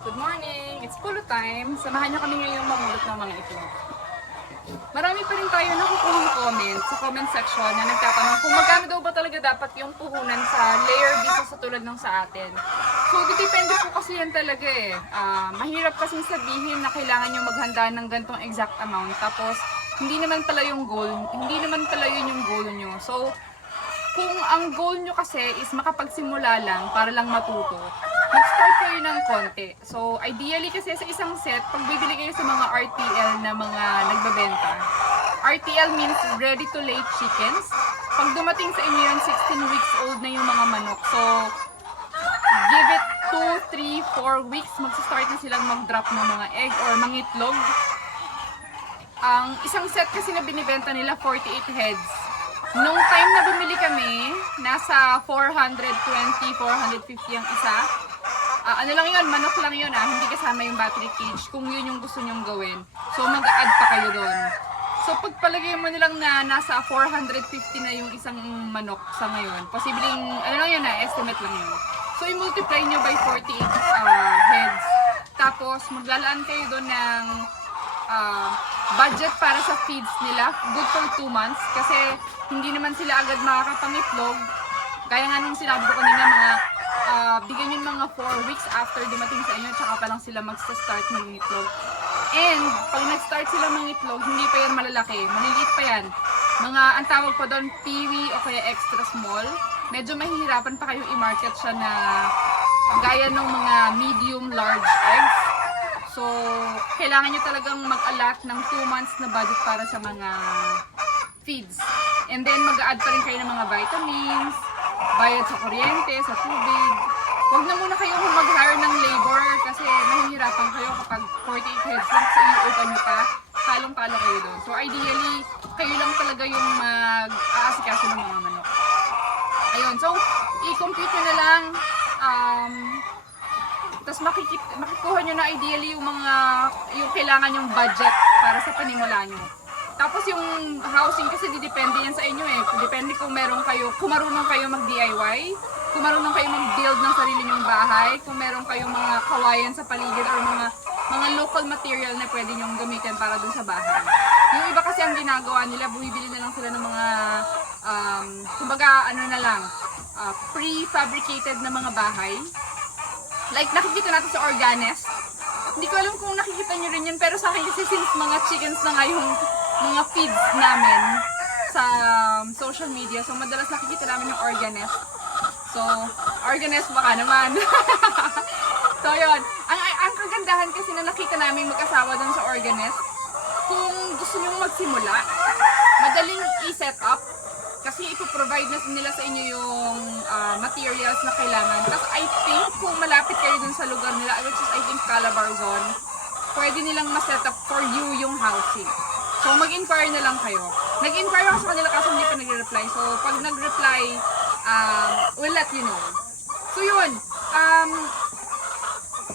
Good morning! It's pulo time. Samahan niyo kami ngayong mamulot ng mga itlog. Marami pa rin tayo nakukuhang comment sa comment section na nagtatanong kung magkano daw ba talaga dapat yung puhunan sa layer business sa tulad ng sa atin. So, depende po kasi yan talaga eh. Mahirap kasing sabihin na kailangan nyo maghanda ng gantong exact amount. Tapos, hindi naman pala yun yung goal nyo. So, kung ang goal nyo kasi is makapagsimula lang para lang matuto, mag-start kayo ng konti. So, ideally kasi sa isang set, pag bibili kayo sa mga RTL na mga nagbabenta, RTL means ready to lay chickens. Pag dumating sa inyo yung 16 weeks old na yung mga manok, so give it 2, 3, 4 weeks, mag-start na silang mag-drop ng mga egg or mangitlog. Ang isang set kasi na binibenta nila 48 heads. Nung time na bumili kami, nasa 420, 450 ang isa. Ano lang yun, manok lang yun hindi kasama yung battery cage kung yun yung gusto nyong gawin. So mag-add pa kayo doon. So pagpalagay mo nilang na nasa 450 na yung isang manok sa ngayon, posibleng, ano lang yun estimate lang yun. So i-multiply nyo by 48 heads. Tapos maglalaan kayo doon ng budget para sa feeds nila, good for 2 months kasi hindi naman sila agad makakapangitlog. Kaya nga nung sinabi ko kanina, bigyan nyo mga 4 weeks after dumating sa inyo, tsaka pa lang sila mag-start ng itlog. And pag nag-start sila ng itlog, hindi pa yan malalaki, maliliit pa yan. Ang tawag pa doon, peewee o kaya extra small. Medyo mahihirapan pa kayong i-market siya na gaya ng mga medium large eggs. So, kailangan nyo talagang mag-allot ng 2 months na budget para sa mga feeds. And then, mag-a-add pa rin kayo ng mga vitamins, bayad sa kuryente, sa tubig. Huwag na muna kayong mag-hire ng labor kasi mahihirapan kayo kapag 48 heads lang sa i-open nyo pa. Talong-talo kayo doon. So, ideally, kayo lang talaga yung mag-aasikaso ng mga manok. Ayun. So, i-compute nyo na lang. Tapos makikuha nyo na ideally yung kailangan yung budget para sa panimula nyo. Tapos yung housing kasi didepende yan sa inyo eh. Depende kung marunong kayo mag-DIY, kung marunong kayo mag-build ng sarili nyong bahay, kung meron kayong mga kawayan sa paligid or mga local material na pwede nyong gamitin para dun sa bahay. Yung iba kasi ang ginagawa nila, bumibili na lang sila ng mga kumbaga pre-fabricated na mga bahay. Like nakikita natin sa Organest. Hindi ko alam kung nakikita nyo rin yun, pero sa akin kasi since mga chickens na nga yung mga feeds namin sa social media, so madalas nakikita namin yung Organest. So, Organest baka naman. So yun, ang kagandahan kasi na nakita namin mag-asawa dun sa Organest, kung gusto nyo magsimula, madaling i-set up. Kasi ipoprovide na nila sa inyo yung materials na kailangan. Tapos I think kung malapit kayo dun sa lugar nila, which is I think Calabar Zone, pwede nilang ma-set up for you yung housing. So mag-inquire na lang kayo. Nag-inquire ako sa kanila kasi hindi pa nagre-reply. So pag nag-reply, we'll let you know. So yun,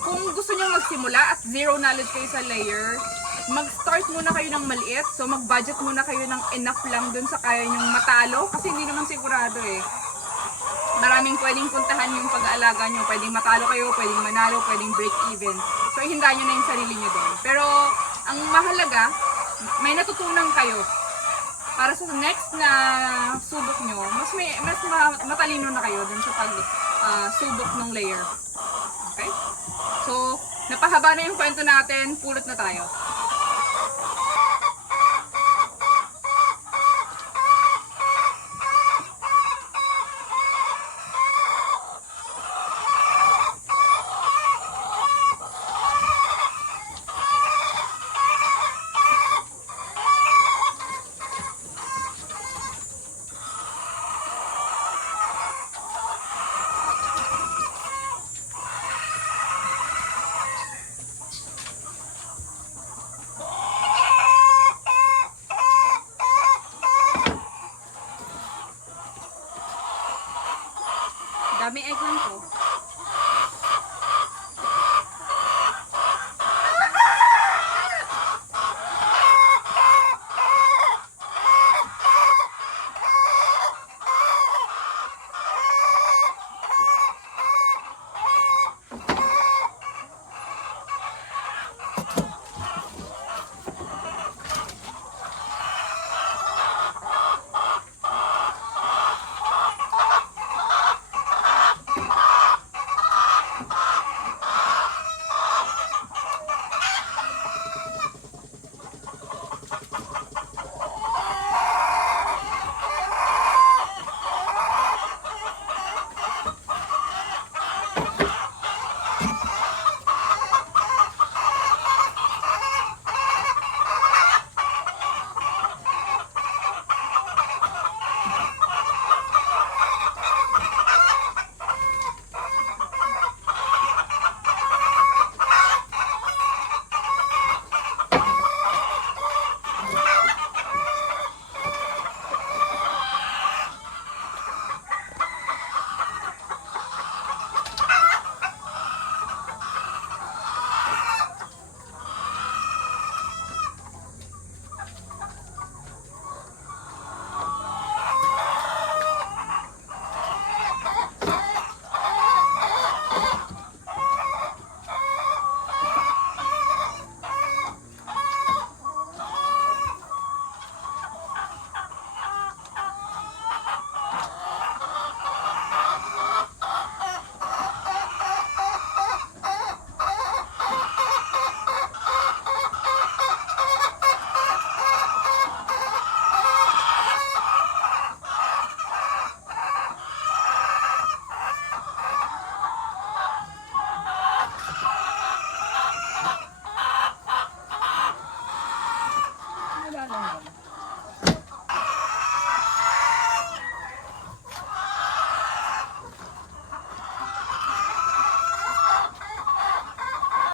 kung gusto nyo magsimula at zero knowledge kayo sa layer, mag-start muna kayo ng maliit. So mag-budget muna kayo ng enough lang dun sa kaya nyong matalo. Kasi hindi naman sigurado eh. Maraming pwedeng puntahan yung pag-aalaga nyo. Pwedeng matalo kayo, pwedeng manalo, pwedeng break even. So ihinda nyo na yung sarili nyo dun. Pero ang mahalaga, may natutunan kayo. Para sa next na subok nyo, mas matalino na kayo dun sa pag-subok ng layer. Okay? So, napahaba na yung kwento natin, pulot na tayo.